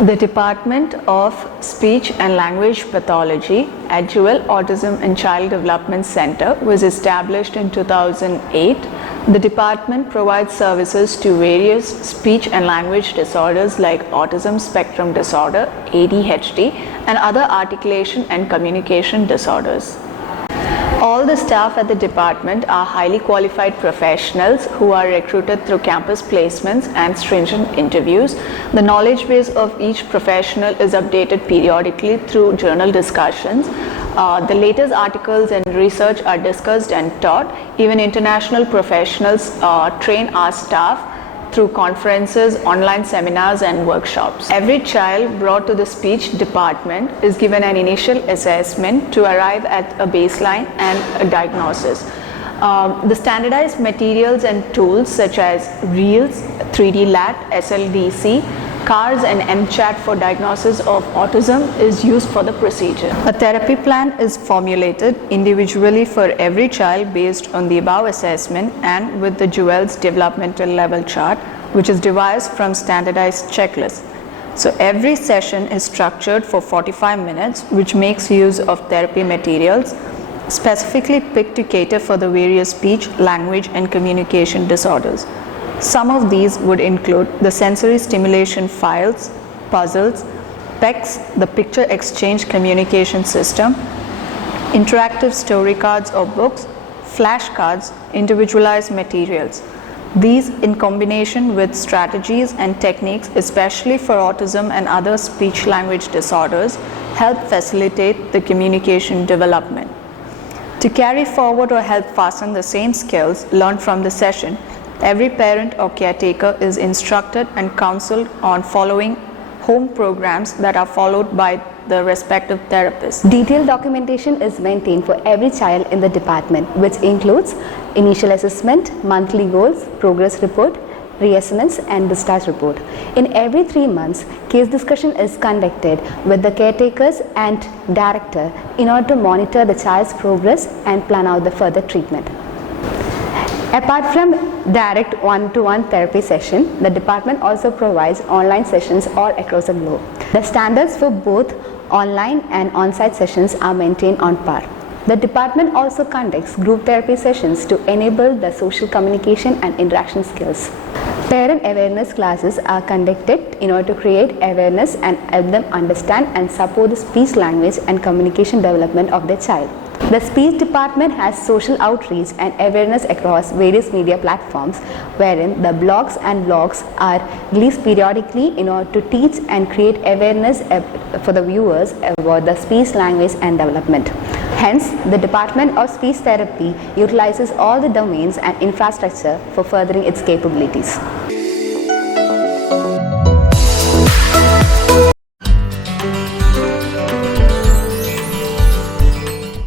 The Department of Speech and Language Pathology at Jewel Autism and Child Development Center was established in 2008. The department provides services to various speech and language disorders like autism spectrum disorder, ADHD, and other articulation and communication disorders. All the staff at the department are highly qualified professionals who are recruited through campus placements and stringent interviews. The knowledge base of each professional is updated periodically through journal discussions. The latest articles and research are discussed and taught. Even international professionals train our staff through conferences, online seminars, and workshops. Every child brought to the speech department is given an initial assessment to arrive at a baseline and a diagnosis. The standardized materials and tools such as REALS, 3D LAT, SLDC, CARS, and MCHAT for diagnosis of autism is used for the procedure. A therapy plan is formulated individually for every child based on the above assessment and with the Jewel's developmental level chart, which is devised from standardized checklists. So every session is structured for 45 minutes, which makes use of therapy materials specifically picked to cater for the various speech, language, and communication disorders. Some of these would include the sensory stimulation files, puzzles, PECS, the picture exchange communication system, interactive story cards or books, flashcards, individualized materials. These, in combination with strategies and techniques, especially for autism and other speech language disorders, help facilitate the communication development. To carry forward or help fasten the same skills learned from the session, every parent or caretaker is instructed and counseled on following home programs that are followed by the respective therapists. Detailed documentation is maintained for every child in the department, which includes initial assessment, monthly goals, progress report, reassessments, and discharge report. In every 3 months, case discussion is conducted with the caretakers and director in order to monitor the child's progress and plan out the further treatment. Apart from direct one-to-one therapy session, the department also provides online sessions all across the globe. The standards for both online and on-site sessions are maintained on par. The department also conducts group therapy sessions to enable the social communication and interaction skills. Parent awareness classes are conducted in order to create awareness and help them understand and support the speech, language, and communication development of their child. The speech department has social outreach and awareness across various media platforms, wherein the blogs and vlogs are released periodically in order to teach and create awareness for the viewers about the speech, language, and development. Hence, the Department of Speech Therapy utilizes all the domains and infrastructure for furthering its capabilities.